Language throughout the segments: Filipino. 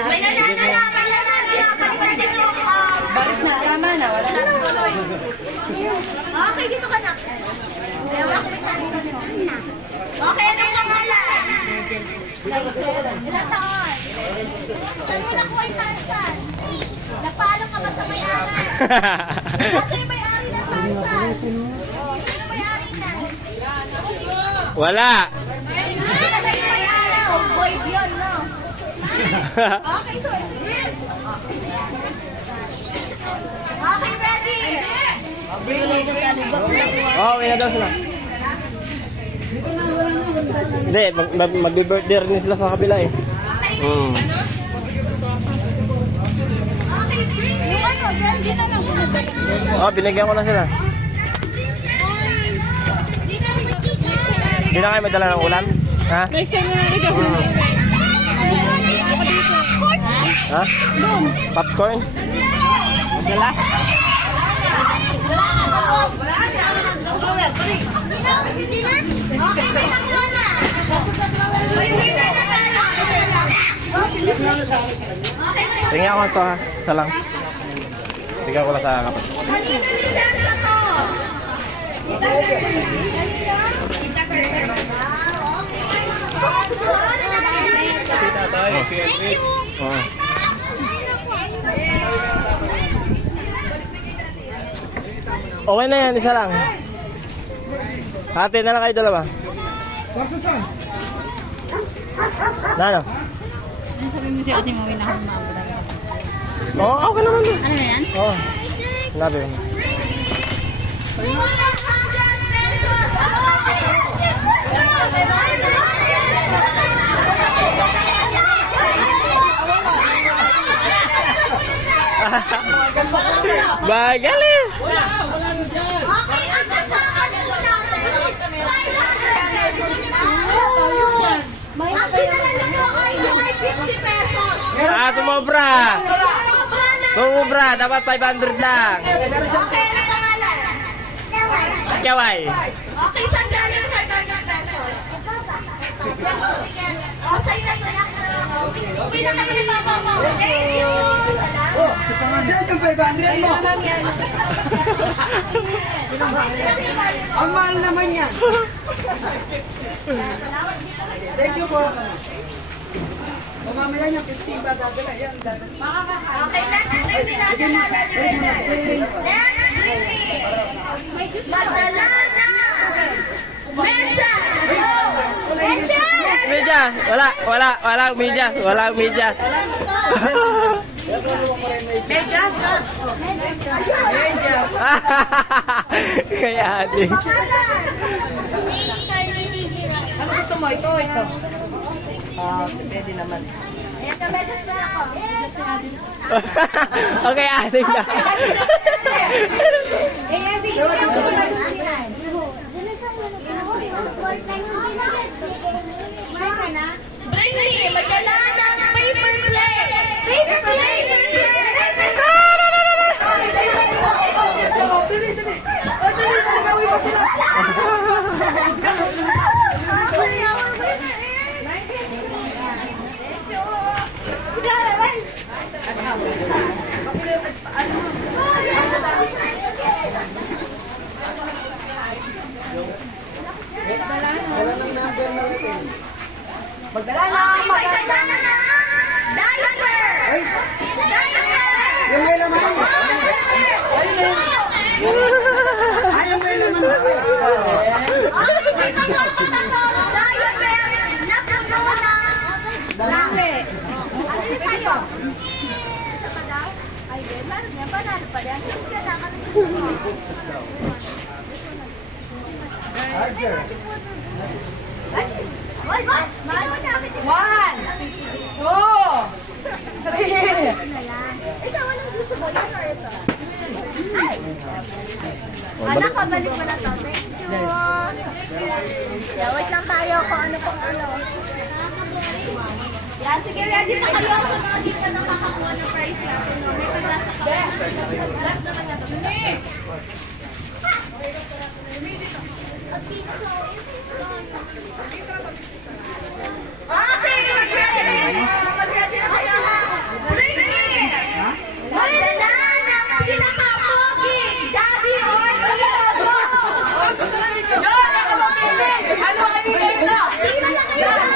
May nananala. Pwede yung Balik na, tama na, wala na. okay, dito ka na. Okay, ano yung pangalan? Ilan taon? Saan mo nakuha yung tansan? Nagpaalam ka ba sa may-ari? Kasi yung may-ari ng tansan. Sino yung may-ari na? Wala. Sino na yung may-ari? Void yun, no? Okay, so ito yun. Okay, ready? Oo, may na daw sila. Hindi, mag-birthday rin sila sa kabila eh. Mm. Okay, Yung ano, yan na lang. Oh, binigyan ko na sila. Hindi na kayo madala ng ulam? Ha? May senary ka po. Ha? Popcorn? Madala? okay, may nakuha na. May winner na tayo. Okay, may Tingnan ko ito ha. Isa lang. Tingnan ko lang sa kapatid. kanina lisensya to. Thank you. Oo. Okay na yan, isa lang. Hati na lang kayo dalawa. Na ano? Ano sabi mo si ate mo, winahon mo ako talaga? Oo, okay naman din. Ano na yan? Oo. Sinabi ko. Bagal eh. Okay, ang kasama po natin, 500 pesos lang. Ang pinanalan mo ay 50 pesos. Ah, tumobra. Sobra na. Tumobra, dapat 500 lang. Okay, ano pangalan? Kaway. Okay, saan galing 500 pesos? Sige. O, sa'yo na ito. Uwi na kami ni Papa mo. Thank you. Salamat. Saan yung 500 mo? Ang mahal naman yan. Thank you po. O mamaya niya, 50 ba dadala? Yan, dadala. Okay, next baby natin na ready. Next baby. Magdala na. Mecha. Mecha. Media. Wala media. Wala media. Kaya ate. Ano gusto mo? Ito, ito. Pwede naman. Ayan, kamedas na ako. Okay, ate na. Brinley, magdala ng paper plate. Paper plate. Magdala na. Magdala na. Diaper. Diaper. Yung may laman. Ayaw may laman. Okay, magkakapatapos. Diaper na puno ng lahi. Ano yung sa'yo? Isa pa daw? Ay, meron yan. Panalo pa yan. Kailangan ng gusto mo. Ay, what? Mahal mo na. 1, 2, 3. Ikaw, walang gusto mo. Yan or ito? Ay! Anak, kabalik mo na to. Thank you. Wait lang tayo kung ano pang ano. Yan, sige, ready pa kayo. So, mga dito na makakuha ng prize natin. No? May paglasa ka. Last naman na to. Okay, mag-ready na kayo. Mag-ready na kayo, ha? mo kanina yun na! Hindi na na kayo na!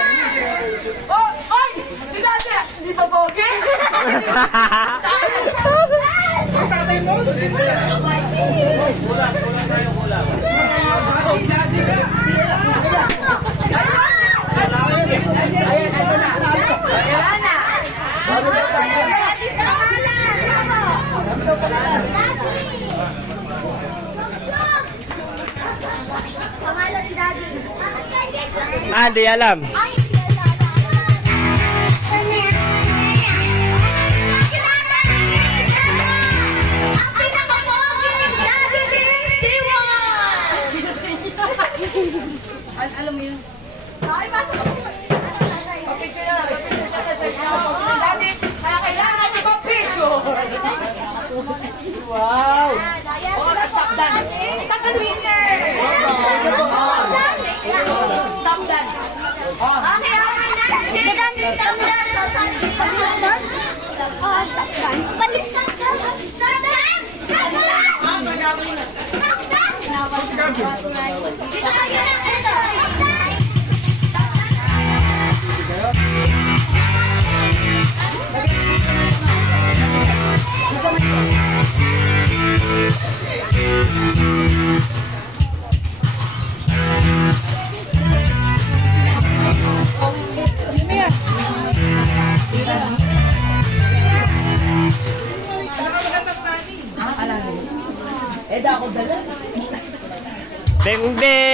Oh! Oy! Si Dati! Hindi ba pogi? Ang tatay mo? Ayan, asa na? Ayan na! Pangalan ni Daddy. Ah, di alam. Ay, hindi alam. Ang pinakapogi ni Daddy Christy Alam mo yun? Ay, pasok ako. Papicture na lang. Papicture siya sa shirt niya. Dati, kaya kailangan niya pa-picture. Wow! Ayan, Oh, sila po stop ang done. ating Stop winner. Stop done. Oh. Okay, our next game is stop dance. So, saan dito ang dance? Stop dance. Balik stop dance. Stop dance. Stop dance. Stop dance. Dito kayo lang dito. Alam mo. Eh, da ako dala. Ding ding!